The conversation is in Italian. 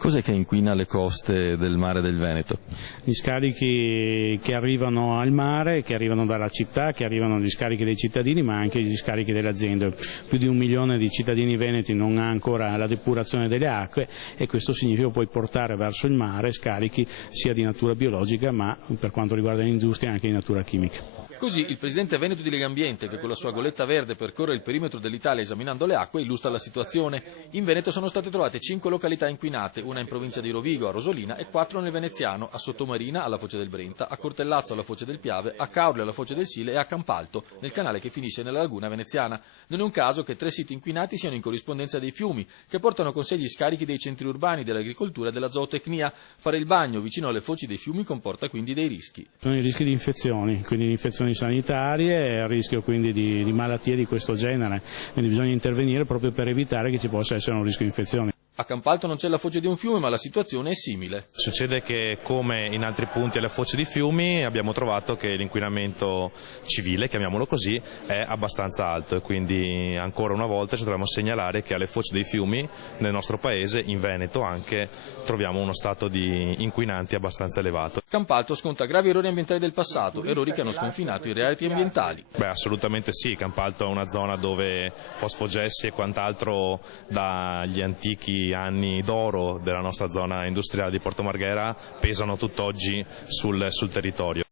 Cos'è che inquina le coste del mare del Veneto? Gli scarichi che arrivano al mare, che arrivano dalla città, che arrivano gli scarichi dei cittadini, ma anche gli scarichi delle aziende. Più di 1 milione di cittadini veneti non ha ancora la depurazione delle acque e questo significa poi portare verso il mare scarichi sia di natura biologica, ma per quanto riguarda l'industria anche di natura chimica. Così il presidente veneto di Legambiente, che con la sua goletta verde percorre il perimetro dell'Italia esaminando le acque, illustra la situazione. In Veneto sono state trovate 5 località inquinate, una in provincia di Rovigo, a Rosolina, e 4 nel Veneziano, a Sottomarina, alla foce del Brenta, a Cortellazzo, alla foce del Piave, a Caorle, alla foce del Sile e a Campalto, nel canale che finisce nella laguna veneziana. Non è un caso che 3 siti inquinati siano in corrispondenza dei fiumi, che portano con sé gli scarichi dei centri urbani, dell'agricoltura e della zootecnia. Fare il bagno vicino alle foci dei fiumi comporta quindi dei rischi. Sono i rischi di infezioni, quindi di infezioni sanitarie e il rischio quindi di malattie di questo genere, quindi bisogna intervenire proprio per evitare che ci possa essere un rischio di infezione. A Campalto non c'è la foce di un fiume, ma la situazione è simile. Succede che, come in altri punti alle foci di fiumi, abbiamo trovato che l'inquinamento civile, chiamiamolo così, è abbastanza alto e quindi ancora una volta ci troviamo a segnalare che alle foci dei fiumi nel nostro paese, in Veneto anche, troviamo uno stato di inquinanti abbastanza elevato. Campalto sconta gravi errori ambientali del passato, errori che hanno sconfinato i reati ambientali. Assolutamente sì, Campalto è una zona dove fosfogessi e quant'altro dagli antichi anni d'oro della nostra zona industriale di Porto Marghera pesano tutt'oggi sul territorio.